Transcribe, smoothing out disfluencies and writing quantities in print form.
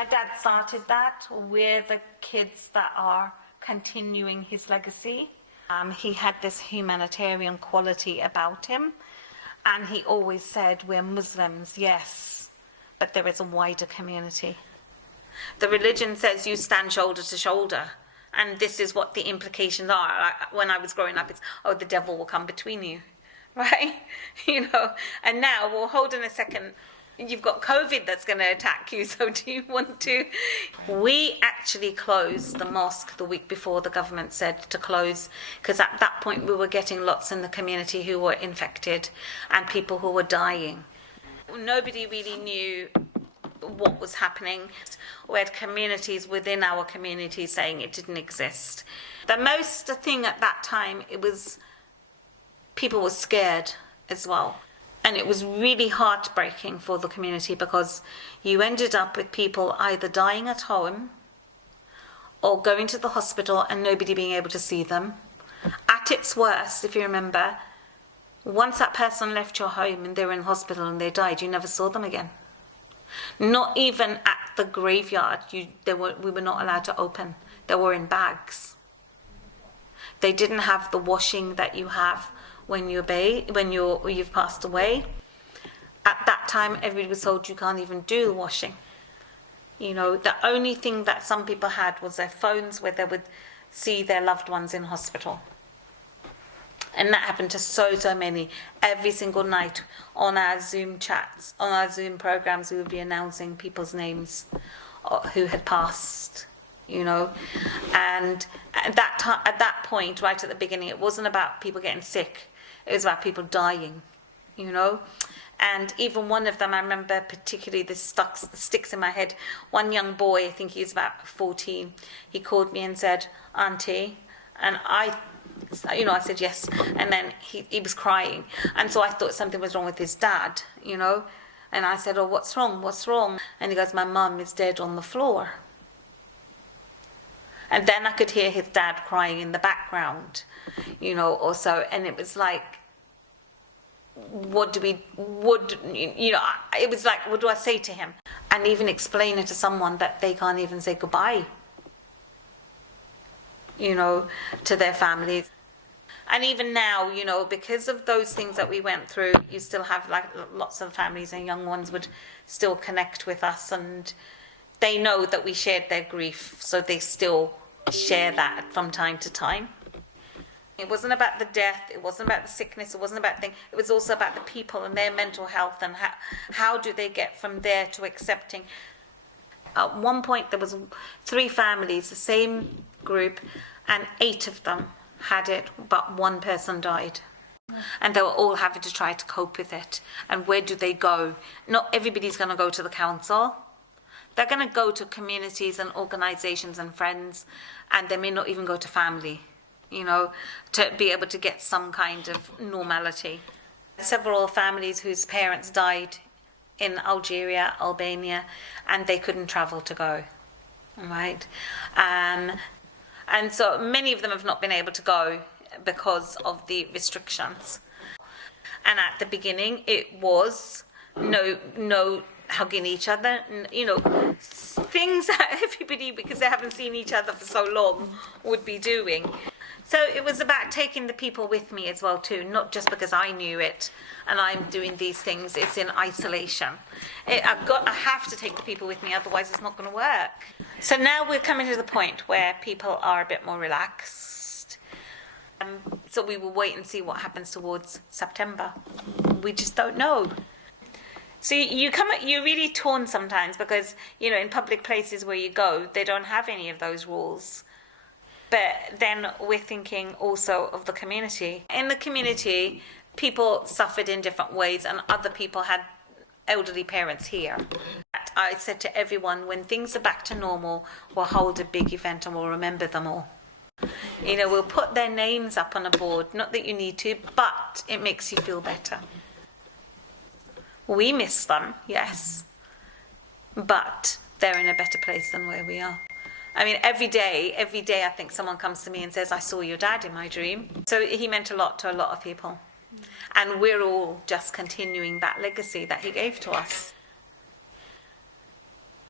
My dad started that. We're the kids that are continuing his legacy. He had this humanitarian quality about him, and he always said, we're Muslims, yes, but there is a wider community. The religion says you stand shoulder to shoulder, and this is what the implications are. When I was growing up, it's, oh, the devil will come between you, right? And now, well, hold on a second, you've got COVID that's going to attack you, so do you want to? We actually closed the mosque the week before the government said to close, because at that point we were getting lots in the community who were infected and people who were dying. Nobody really knew what was happening. We had communities within our community saying it didn't exist. The most thing at that time, it was people were scared as well. And it was really heartbreaking for the community because you ended up with people either dying at home or going to the hospital and nobody being able to see them. At its worst, if you remember, once that person left your home and they were in hospital and they died, you never saw them again. Not even at the graveyard, we were not allowed to open. They were in bags. They didn't have the washing that you have when you've passed away. At that time, everybody was told you can't even do the washing. The only thing that some people had was their phones where they would see their loved ones in hospital. And that happened to so many. Every single night on our Zoom chats, on our Zoom programs, we would be announcing people's names who had passed. And at that point, right at the beginning, it wasn't about people getting sick. It was about people dying, And even one of them, I remember particularly, this sticks in my head. One young boy, I think he was about 14, he called me and said, "Auntie," and I said yes, and then he was crying, and so I thought something was wrong with his dad, and I said, "Oh, what's wrong?" And he goes, "My mum is dead on the floor." And then I could hear his dad crying in the background, also, and it was like, it was like, what do I say to him? And even explain it to someone that they can't even say goodbye, to their families. And even now, because of those things that we went through, you still have lots of families and young ones would still connect with us, and they know that we shared their grief, so they still share that from time to time. It wasn't about the death, it wasn't about the sickness, it wasn't about things, it was also about the people and their mental health, and how do they get from there to accepting. At one point there was 3 families, the same group, and 8 of them had it, but 1 person died. And they were all having to try to cope with it. And where do they go? Not everybody's going to go to the council. They're going to go to communities and organisations and friends, and they may not even go to family, to be able to get some kind of normality. Several families whose parents died in Algeria, Albania, and they couldn't travel to go, right? And so many of them have not been able to go because of the restrictions. And at the beginning, it was no hugging each other, things that everybody, because they haven't seen each other for so long, would be doing. So it was about taking the people with me as well too, not just because I knew it and I'm doing these things, it's in isolation. I have to take the people with me, otherwise it's not going to work. So now we're coming to the point where people are a bit more relaxed. So we will wait and see what happens towards September. We just don't know. So you're really torn sometimes because, in public places where you go, they don't have any of those rules. But then we're thinking also of the community. In the community, people suffered in different ways, and other people had elderly parents here. I said to everyone, when things are back to normal, we'll hold a big event and we'll remember them all. We'll put their names up on a board, not that you need to, but it makes you feel better. We miss them, yes, but they're in a better place than where we are. I mean, every day I think someone comes to me and says, "I saw your dad in my dream." So he meant a lot to a lot of people. And we're all just continuing that legacy that he gave to us.